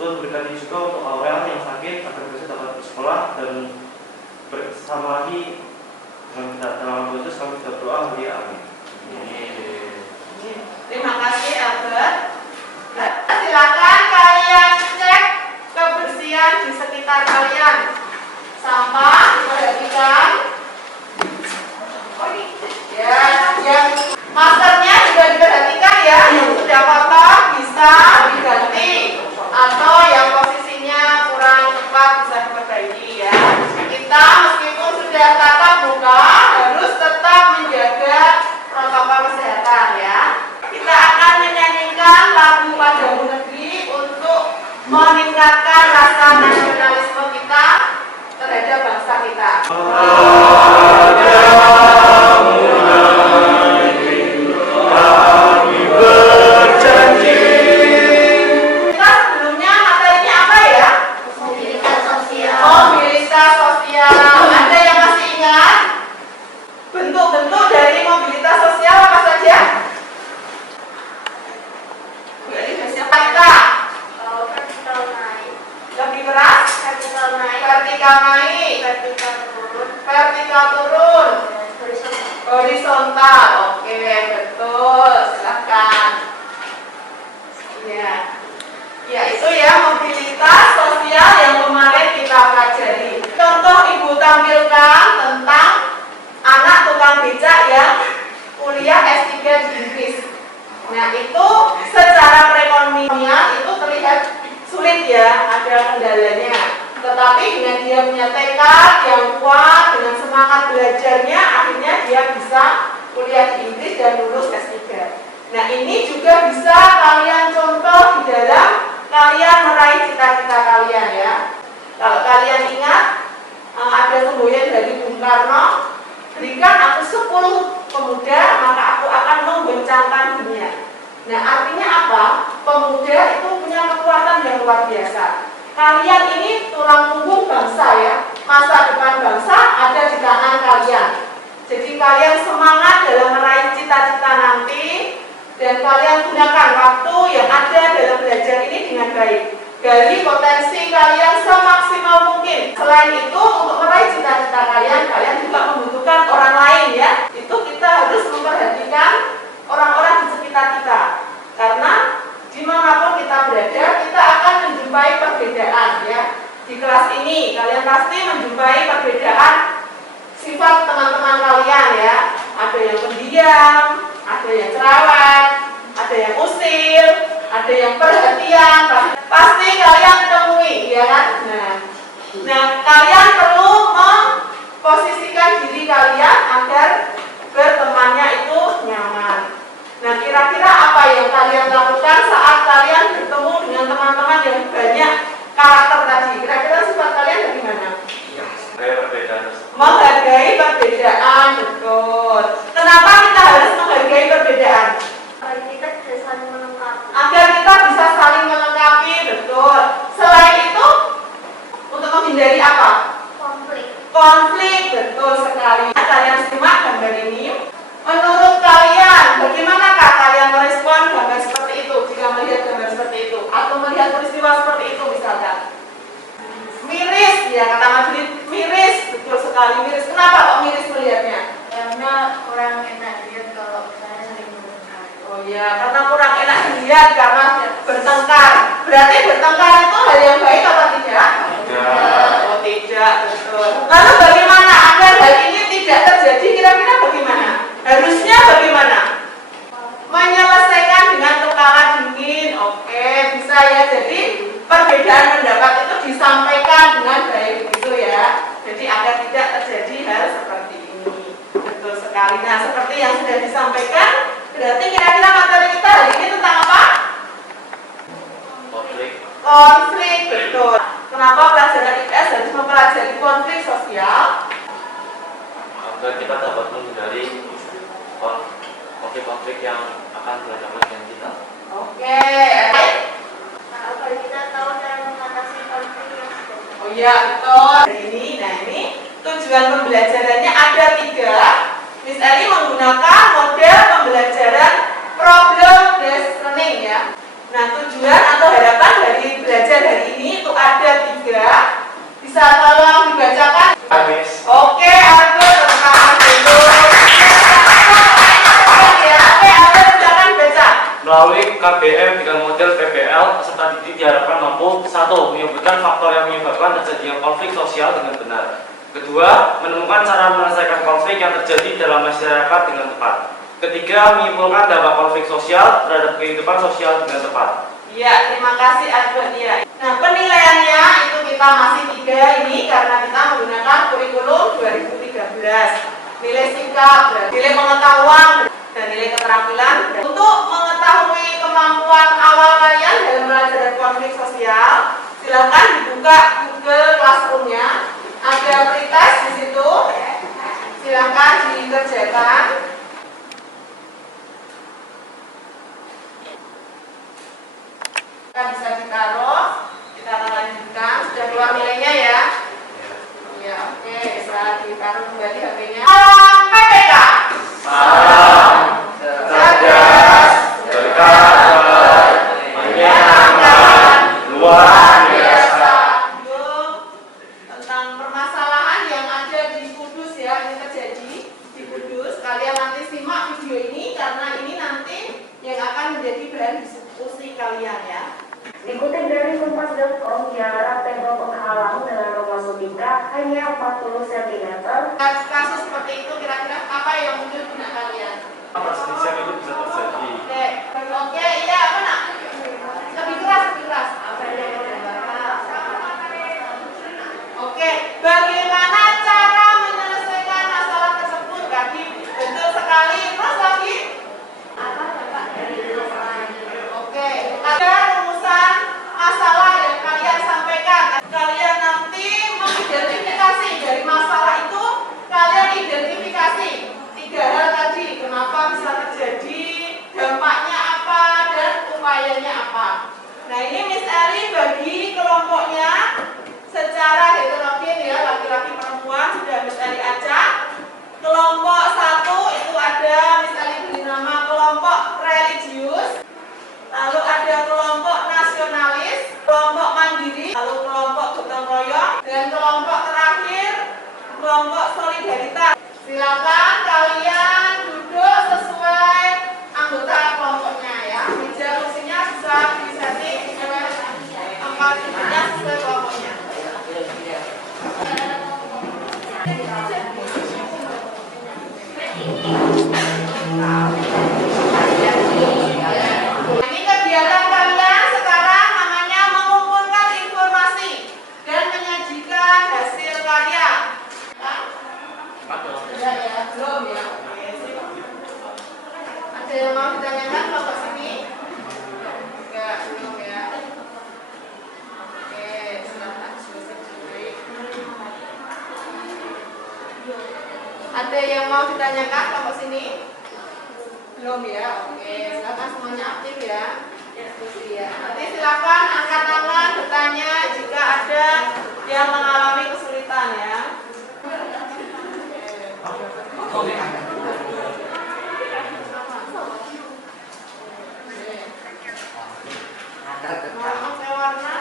Terus berikan juga untuk Aurel yang sakit agar bisa dapat bersekolah, dan bersama lagi dengan kita dalam Yesus kami sudah berdoa, amin. Terima kasih Albert. Silakan kalian cek kebersihan di sekitar kalian. Sampah diperhatikan. Ya, yang maskernya juga diperhatikan ya. Yang sudah kotor bisa diganti, atau yang posisinya kurang tepat bisa diperbaiki ya. Kita meskipun sudah tatap muka harus tetap menjaga protokol kesehatan ya. Kita akan menyanyikan lagu Padamu Negeri untuk meningkatkan rasa nasionalisme kita terhadap bangsa kita. Bentuk-bentuk dari mobilitas sosial apa saja? Vertikal naik, Lebih keras? vertikal naik, Vertikal naik, vertikal turun, vertikal turun, horizontal. horizontal. Oke, betul. Silakan. Ya. Ya, itu ya mobilitas sosial yang kemarin kita pelajari. Contoh Ibu tampilkan tentang anak tukang becak yang kuliah S3 di Inggris. Nah, itu secara perekonomian itu terlihat sulit ya, ada kendalanya. Tetapi dengan dia punya tekad yang kuat, dengan semangat belajarnya, akhirnya dia bisa kuliah di Inggris dan lulus S3. Nah, ini juga bisa kalian contoh di dalam kalian meraih cita-cita kalian ya. Kalau kalian ingat, ada semboyan dari Bung Karno, berikan aku 10 pemuda, maka aku akan menggoncangkan dunia. Nah, artinya apa? Pemuda itu punya kekuatan yang luar biasa. Kalian ini tulang punggung bangsa ya. Masa depan bangsa ada di tangan kalian. Jadi kalian semangat dalam meraih cita-cita nanti, dan kalian gunakan waktu yang ada dalam belajar ini dengan baik. Gali potensi kalian semaksimal mungkin. Selain itu, untuk meraih cita-cita kalian, kalian juga membutuhkan orang lain ya. Itu kita harus memperhatikan orang-orang di sekitar kita. Karena dimanapun kita berada, kita akan menjumpai perbedaan ya. Di kelas ini, kalian pasti menjumpai perbedaan sifat teman-teman kalian ya. Ada yang pendiam, ada yang cerewet, ada yang usil, ada yang perhatian. Pasti kalian temui ya kan? Nah, kalian perlu memposisikan diri kalian agar bertemannya itu nyaman. Nah, kira-kira apa yang kalian lakukan saat kalian bertemu dengan teman-teman yang banyak karakter tadi? Kira-kira sifat kalian bagaimana? Menghargai perbedaan, betul. Kenapa kita harus menghargai perbedaan? Agar kita bisa saling melengkapi. Agar kita bisa saling melengkapi, betul. Selain itu, untuk menghindari apa? Konflik. Konflik, betul sekali. Kalian simak gambar ini. Menurut kalian, bagaimanakah kalian merespon gambar seperti itu jika melihat gambar seperti itu? Atau melihat peristiwa seperti itu misalkan? Miris, ya kata Mas Lid, miris, betul sekali miris. Kenapa kok miris melihatnya? Karena kurang enak dilihat kalau misalnya saling bertengkar. Oh iya, karena kurang enak dilihat karena bertengkar. Berarti bertengkar itu hal yang baik atau tidak? Tidak. Oh tidak, betul. Lalu bagaimana agar hal ini tidak terjadi? Kira-kira bagaimana? Harusnya bagaimana? Menyelesaikan dengan kepala dingin. Oke, bisa ya. Jadi perbedaan pendapat itu disampaikan dengan baik begitu ya. Jadi agar tidak terjadi hal seperti ini. Betul sekali. Nah, seperti yang sudah disampaikan, berarti kira-kira materi kita hari ini tentang apa? Konflik, betul. Kenapa pelajaran IPS harus mempelajari konflik sosial? Agar kita dapat menghindari konflik-konflik yang akan berhadapan dengan kita. Oke. Agar kita tahu cara mengatasi konflik yang terjadi. Oh iya, betul. Ini tujuan pembelajarannya ada 3. Miss Eli menggunakan model pembelajaran problem based learning ya. Nah, tujuan atau harapan dari belajar hari Melalui KBM dengan model PPL, peserta didik diharapkan mampu: 1. Menyebutkan faktor yang menyebabkan terjadinya konflik sosial dengan benar. 2. Menemukan cara menyelesaikan konflik yang terjadi dalam masyarakat dengan tepat. 3. Menyimpulkan dampak konflik sosial terhadap kehidupan sosial dengan tepat. Ya, terima kasih Advonia. Nah, penilaiannya itu kita masih 3 ini karena kita menggunakan kurikulum 2013. Nilai sikap, nilai pengetahuan, dan nilai keterampilan. Untuk mengetahui kemampuan awal kalian dalam belajar konflik sosial, silakan dibuka Google Classroom-nya. Ada pretest di situ. Silakan dikerjakan. Kita bisa ditaruh. Kita akan lanjutkan. Sudah keluar nilainya ya. Ya, oke. Bisa ditaruh kembali HP-nya. Salam PPK. Salam cerdas, berkarakter, menyenangkan, luar biasa. Tentang permasalahan yang ada di Kudus ya, ini terjadi di Kudus. Kalian nanti simak video ini karena ini nanti yang akan menjadi bahan diskusi kalian ya. Dikutip dari kompas.com, jarak tembok penghalang dengan rumah hanya 40 cm. Kasus seperti itu kira-kira apa yang muncul di benak kalian? Perselisihan itu bisa terjadi. Oke, iya apa nak? Lebih keras, lebih keras. Oke, bagaimana cara menyelesaikan masalah tersebut? Tadi betul sekali. Terus lagi? Oke, ada rumusan masalah yang kalian sampaikan. Kalian nanti mengidentifikasi dari masalah itu. Kalian identifikasi 3 hal tadi. Kenapa bisa terjadi? Dampaknya apa? Dan upayanya apa? Nah, ini Miss Eli bagi kelompoknya secara heterogen ya, laki-laki perempuan sudah Miss Eli acak. Kelompok 1 itu ada Miss Eli beri nama kelompok religius. Lalu ada kelompok nasionalis, kelompok mandiri, lalu kelompok gotong royong, dan kelompok terakhir kelompok solidaritas. Silakan kalian duduk sesuai anggota kelompoknya ya. Meja kursinya bisa disetting sesuai tempat duduknya sesuai kelompoknya. Ini kegiatan kalian sekarang namanya mengumpulkan informasi dan menyajikan hasil karya. Ya, belum ya. Oke, sip. Ada yang mau ditanyakan kelompok sini? Enggak, belum ya. Oke, silakan selesai. Ada yang mau ditanyakan kelompok sini? Belum ya. Oke, silakan semuanya aktif ya. Diskusi ya. Nanti silakan angkat tangan bertanya jika ada yang mengalami kesulitan ya. Pakai warna.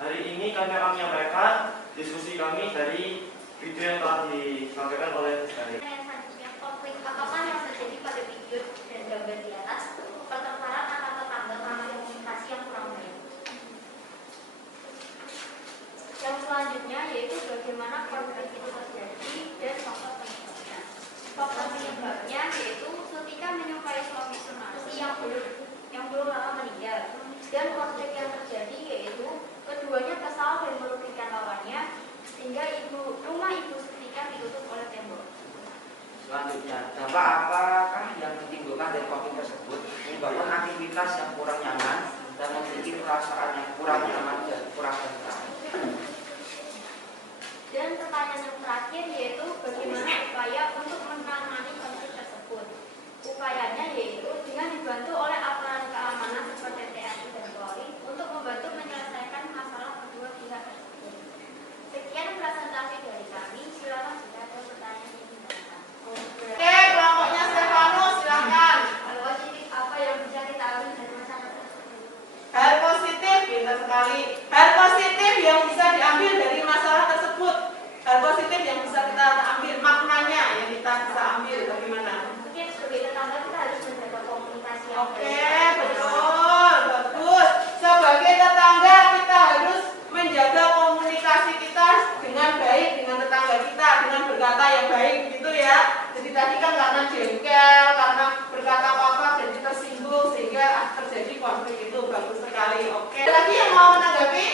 Hari ini kami akan menyampaikan diskusi kami dari video yang telah disampaikan oleh Miss Eli. Konflik apapun yang terjadi pada video dan gambar di atas, pertengkaran antar tetangga karena komunikasi yang kurang baik. Yang selanjutnya yaitu bagaimana belum lama meninggal. Dan konflik yang terjadi yaitu keduanya kesal dan merugikan lawannya sehingga rumah ibu seketika ditutup oleh tembok. Selanjutnya, dampak apakah yang ditimbulkan dari konflik tersebut? Membangun aktivitas yang kurang nyaman dan memiliki perasaan yang kurang nyaman dan kurang tentram. Dan pertanyaan yang terakhir yaitu bagaimana upaya untuk menangani konflik tersebut. Upayanya yaitu dengan dibantu oleh aparat keamanan seperti TNI dan Polri untuk membantu menyelesaikan masalah kedua pihak tersebut. Sekian presentasi dari kami. Silakan jika ada pertanyaan yang ditanyakan. Oke, kelompoknya Stefano, silakan. Hal positif apa yang bisa kita ambil dari masalah tersebut? Hal positif, pintar sekali. Hal positif yang bisa diambil dari masalah tersebut. Hal positif yang bisa kita ambil, maknanya yang kita bisa ambil bagaimana? Mungkin sebagai tetangga kita harus menjaga komunikasi yang Oke, baik. betul, bagus. Sebagai tetangga kita harus menjaga komunikasi kita dengan baik dengan tetangga kita, dengan berkata yang baik gitu ya. Jadi tadi kan karena jengkel, karena berkata apa-apa jadi tersinggung sehingga terjadi konflik itu, bagus sekali. Oke. Ada lagi yang mau menanggapi?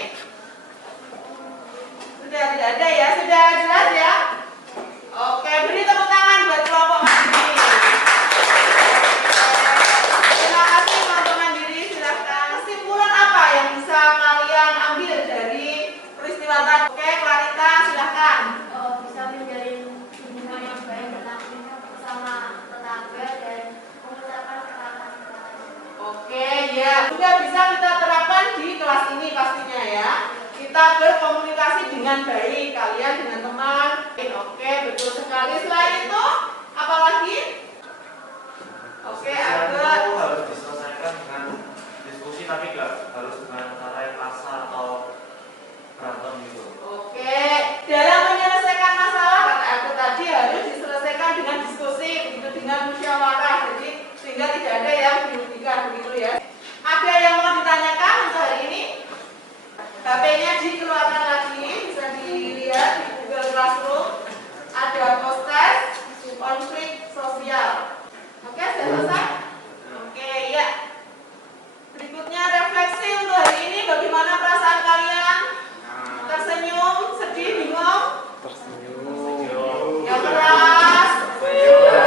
Sudah tidak ada ya, sudah jelas ya. Oke, beri tepuk tangan buat kelompok mandiri. Terima kasih kelompok mandiri, silahkan. Kesimpulan apa yang bisa kalian ambil dari peristiwa tadi? Oke, Clarita, silahkan. Bisa menjalin hubungan yang baik bersama tetangga dan mengucapkan kata-kata. Oke, ya. Sudah bisa kita terapkan di kelas ini pastinya ya. Kita berkomunikasi dengan baik, kalian dengan teman. Oke, betul sekali. Selain itu, apa lagi? Oke, Albert. Itu harus diselesaikan dengan diskusi tapi nggak harus dengan cara yang kasar atau berantem gitu. Oke, dalam menyelesaikan masalah kata aku tadi harus diselesaikan dengan diskusi, begitu dengan musyawarah. Jadi sehingga tidak ada yang dirugikan begitu ya. Ada yang mau ditanyakan untuk hari ini? HP-nya dikeluarkan lagi, bisa dilihat di Google Classroom. Ada poster konflik sosial. Oke, sudah selesai? Oke, ya. Berikutnya refleksi untuk hari ini. Bagaimana perasaan kalian? Tersenyum, sedih, bingung? Yang keras?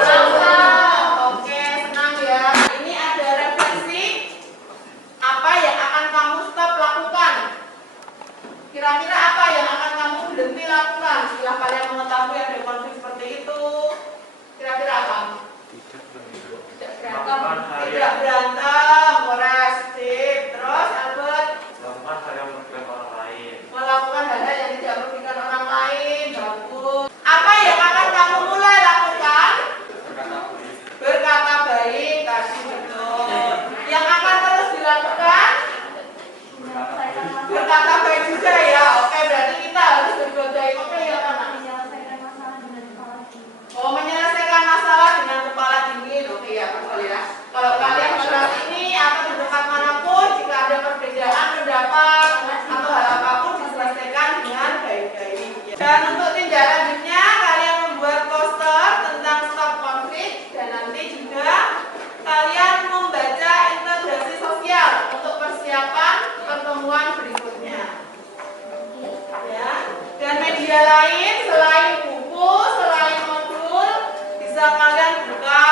Senang. Oke, senang ya. Ini ada refleksi. Apa yang akan kamu stop lakukan? Kira-kira apa yang akan kamu berhenti lakukan setelah kalian mengetahui ada konflik seperti itu? Kira-kira apa? Tidak berantem, koreksi. Terus Albert? Melakukan hal yang merugikan orang lain. Melakukan hal-hal yang tidak merugikan orang lain. Bagus. Apa yang akan kamu mulai lakukan? Berkata baik, tadi betul. Yang akan terus dilakukan? Berkata baik juga ya. Oke, berarti kita harus berbuat baik. Oke, ya kan? Oh, menyelesaikan masalah dengan kepala dingin. Oke ya, kembali ya. Kalau kalian saat ini atau di tempat manapun, jika ada perbedaan pendapat atau hal apapun diselesaikan dengan baik-baik. Dan untuk tindak lanjutnya, kalian membuat poster tentang stop konflik dan nanti juga kalian membaca integrasi sosial untuk persiapan pertemuan berikutnya. Ya. Dan media lain selain buku, selain modul, bisa kalian buka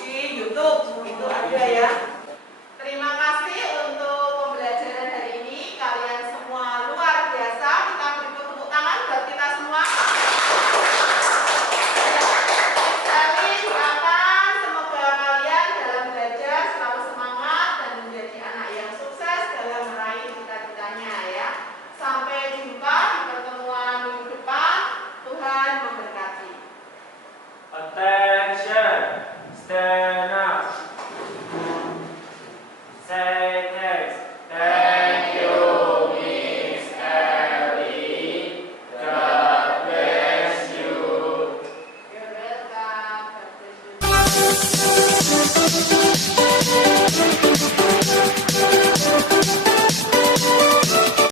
di YouTube. Itu ada ya. Terima kasih untuk pembelajaran hari ini. Kalian semua luar biasa. Kita beri tepuk tangan buat kita semua. Sekali silakan. Semoga kalian dalam belajar selalu semangat dan menjadi anak yang sukses dalam meraih cita-citanya ya. Sampai jumpa di pertemuan minggu depan. Tuhan memberkati. Attention, stand up. Say thanks. Thank you, Miss Ellie. God bless you. You're welcome. God bless you.